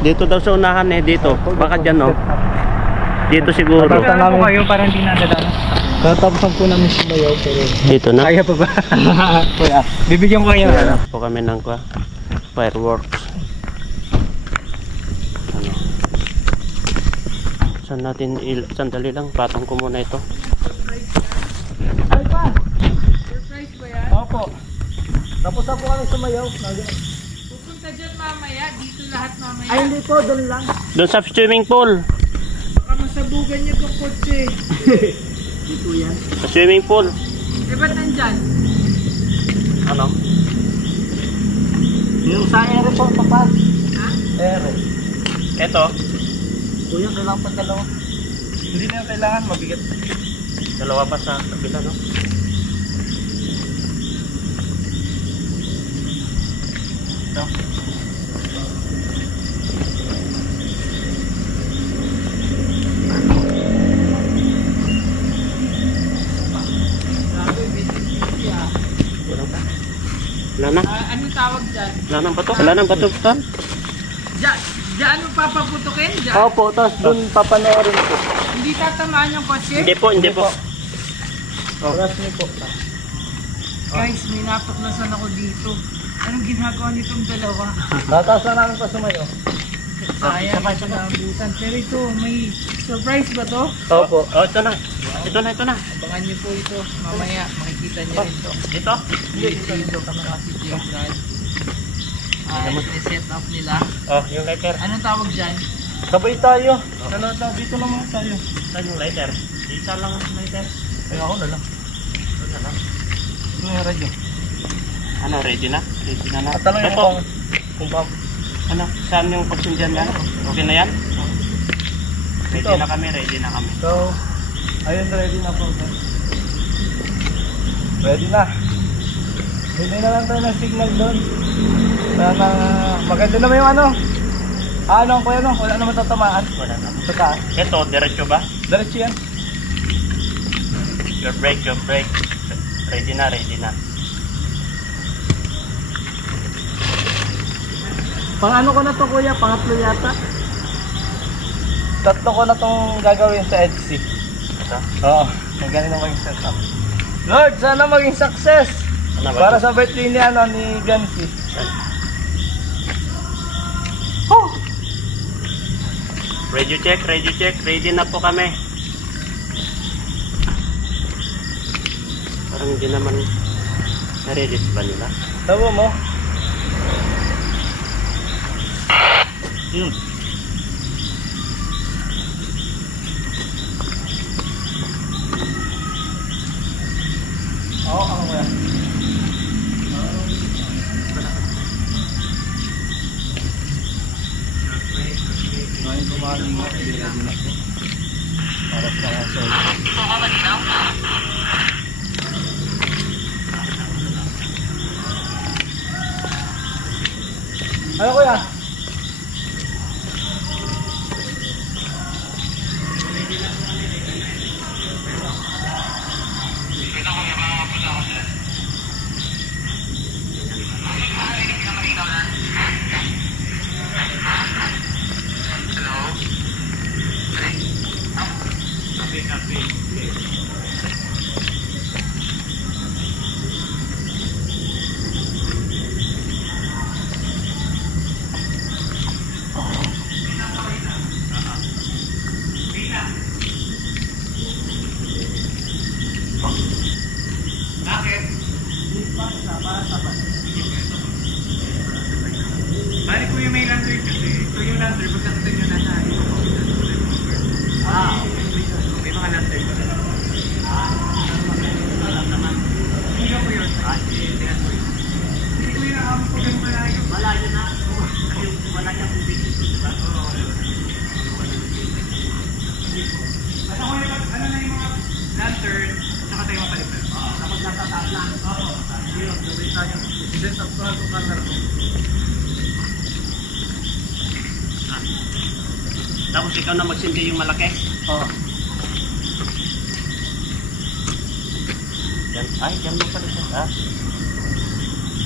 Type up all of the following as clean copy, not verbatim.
Dito daw sa unahan eh, dito. Baka dyan oh. Dito siguro. Tatapos po kayo parang hindi nadadaan. Tatapusan po namin sumayaw pero... Dito na. Kaya pa ba? Kuya, bibigyan ko kayo. Ano po kami ng fireworks. Ano? Saan natin sandali lang, patong ko muna ito. Surprise ba yan? Opo. Tapos na po kami sumayaw. Pupunta dyan mamaya, dito lahat mamaya. Ay hindi po, doon lang. Doon sa swimming pool. Baka masabugan niyo itong kotse. Dito yan. Sa swimming pool. Eh ba't nandyan? Ano? Yung sa ere po, papa. Ha? Ere. Ito. Kuya, kailangan pa dalawa. Hindi na yung kailangan, mabigat. Dalawa pa sa kabila, no? Ito. Grabe, busy ah. Wala pa. Wala na. Anong tawag dyan? Wala nang bato. Wala nang bato. Saan? Diyan mo papaputukin? Diyan? Opo, tapos doon papanoorin po. Hindi tatamaan yung kotse? Hindi po, hindi po. Oras niyo po. Guys, may natuklasan ako dito. Anong ginagawa nitong dalawa? Tataas na namin pa sumayaw. Sayang pa siya naabutan. Pero ito, may surprise ba to? Opo. Oh, ito na. Ito na, ito na. Abangan niyo po ito. Mamaya, makikita niyo rin to. Ito. Dito kami kasi drive. Set up nila. Oh, yung lighter. Anong tawag dyan? Sabay tayo. Dito naman tayo. Saan yung lighter? Isa lang ang lighter. Ay, ako na lang. Ito na lang. Ito yung radyo. Ano, ready na? Ready na na. At tanong Ito yung po. kung pa. Ano, saan yung pagsundian na? Okay na yan? Ready Ito. na kami, ready na kami. So, ayun, ready na po. Ready na. Hindi na lang tayo ng signal doon. Sana, maganda naman yung ano. Ano ko yan, wala naman tatamaan. Wala na. Sa taas. Ito, diretso ba? Diretso yan. Your brake, your brake. Ready na, ready na. Pang ano ko na to kuya, pangatlo yata. Tatlo ko na tong gagawin sa EDC. Ito. Oo, ang galing na maging setup. Lord, sana maging success! Ano ba? Para sa birthday ni, ni Gansi. Ready check, ready check. Ready na po kami. Parang hindi naman na-release ba nila? Tabo mo? Oo, ako kaya. Ngayon kumaling nga, hindi ready na po. Para sa kasol. Ano kuya? Bali ko yung may lantern kasi. Ito yung lantern, pagkakita nyo na tayo. May mga lantern ko na lang. Hindi ko yun. Hindi ko yung nakapos ko yung malayo. Malayo na. Wala niya kung bigit ko, diba? At ako yung, ano na yung mga lantern, saka tayo mapalitan. Kapag nasa taas na. Oo. Yun, sabay tayo. Set up ko na itong camera ko. Tapos ikaw na magsindi yung malaki. Oo. Yan. Ay, yan mo pala siya. Ah,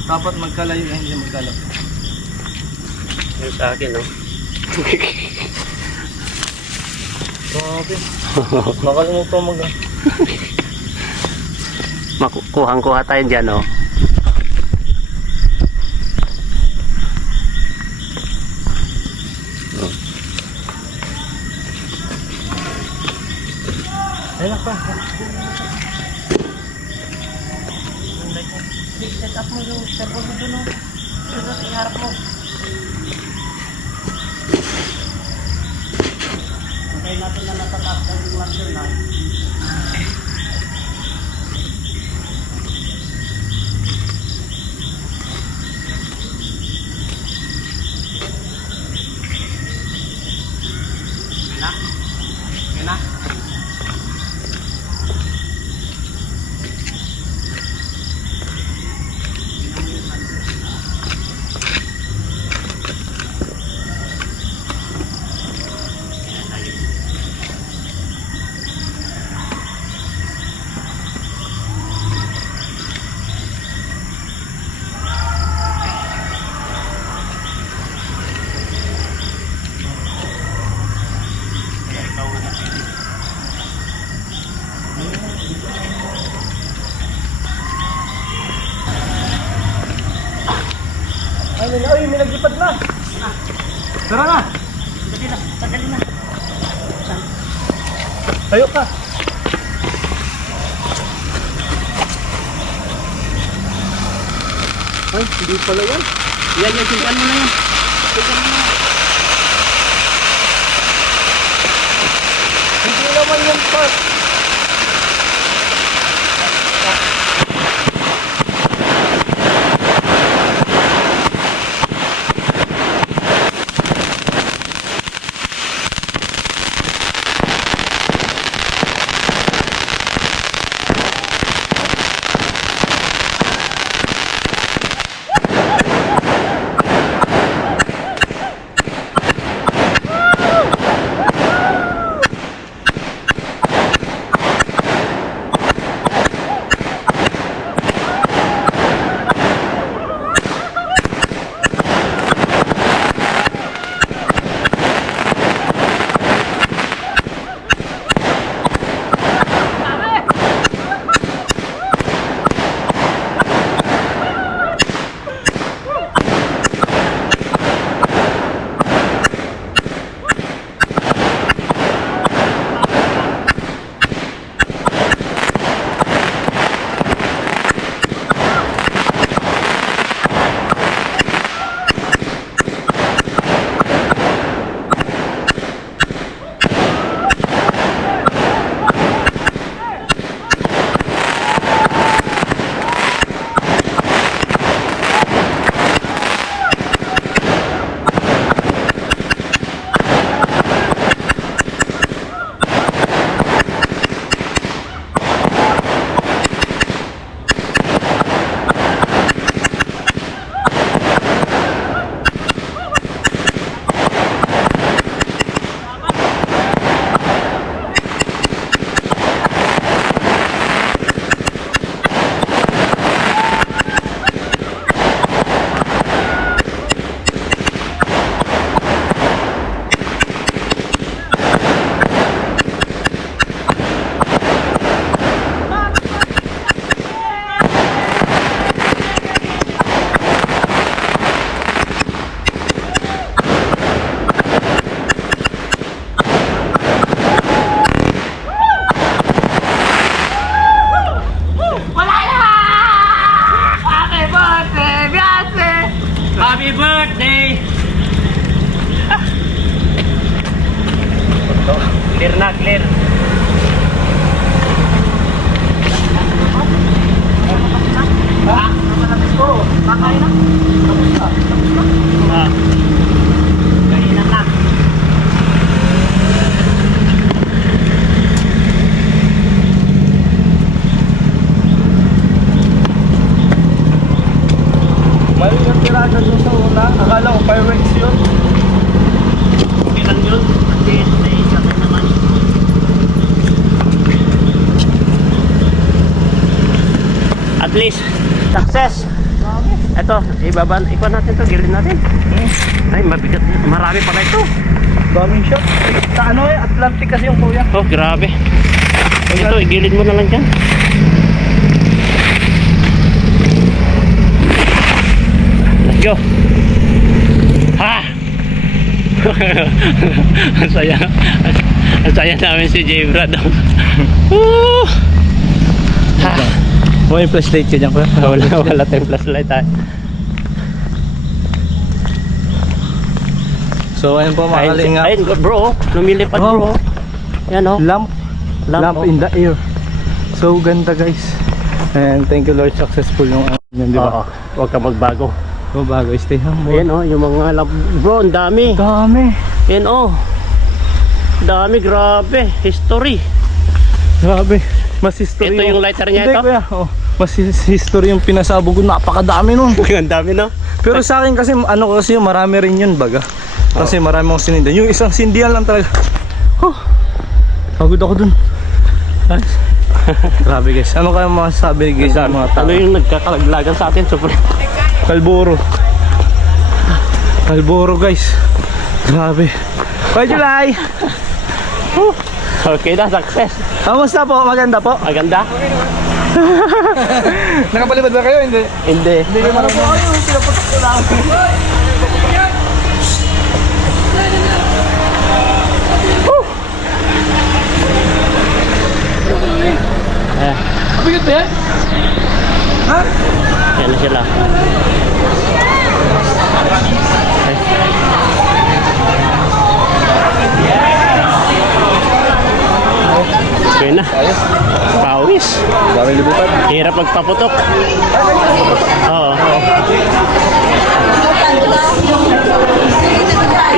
Dapat magkalayo, hindi magkalayo. yung sa akin, no? Grabe. Nakalimutan mag... Makukuhang-kuha tayo dyan, oh. Ayun pa. Set up mo yung cellphone mo dun, oh. Dun, iharap mo. Hintayin natin na nasa taas ng lantern, ha. Okay na? Ay, may naglipad na. Tara na. Sandali na. Tayo ka. Ay, hindi pala yan. Yan, tingnan mo na yan. Tingnan mo na. Hindi naman yan pa. Happy birthday! Clear na, clear. Kainan na. May ilang tirada doon sa una. Akala ko fireworks yun. Okay lang yun. Kasi naisa ka naman. At least, success. Ito, ikuha natin to, gilid natin. Ay, mabigat. Marami pala ito. Daming shot. Sa ano eh, Atlantic kasi yung kuya. Oh, grabe. Ito, igilid mo na lang dyan. Let's go. Ha! Ang saya. Ang saya namin si J. Brad. Woo! Ha! May flashlight ka dyan kuya. Wala tayong flashlight ha. So ayun po mga kalingap. Ayun bro, lumilipad bro. Yan oh. Lamp Lamp, in the air. So ganda guys. And thank you Lord, successful yung yun, di ba? Oo, huwag ka magbago. So bago, stay humble. Ayan oh, yung mga lamp. Bro, ang dami. Dami. Ayan oh. Dami, grabe. History. Grabe. Mas history. Ito yung lighter niya, Hindi, ito? kuya. Oh, mas history yung pinasabog ko. Napakadami nun. Ang dami no? Pero sa akin kasi, ano kasi marami rin yun baga. Kasi marami akong sinindihan. Yung isang sindihan lang talaga. Oh, pagod ako dun. Grabe guys. Ano kayo masasabi guys sa mga tao? Ano yung nagkakalaglagan sa atin? Super. Kalboro. Kalboro guys. Grabe. Bye July. Okay na, success. Kamusta po? Maganda po? Maganda? Nakapalibad ba kayo? Hindi. Hindi. Hindi naman po kayo. Pinaputok ko lang. Ayan. Mabigat ba yan? Ha? Yan na sila. Okay na. Pawis. Dami libutan. Hirap magpaputok. Oo.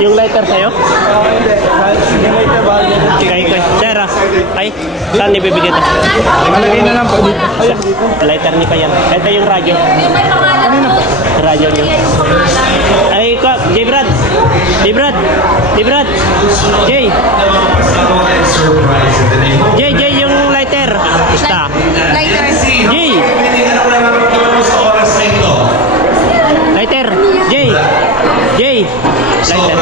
Yung lighter sa'yo? Hindi. Hindi ka ba? Kay Sir ah. Ay, saan ibibigay ito? Malagay na lang po dito. Lighter ni Kayan. Ito yung radyo. Radyo niyo. Ay, ko, J. Brad. J. Brad. J. Brad. J. J, yung lighter. Basta. Lighter. J. Lighter. J. J. Lighter.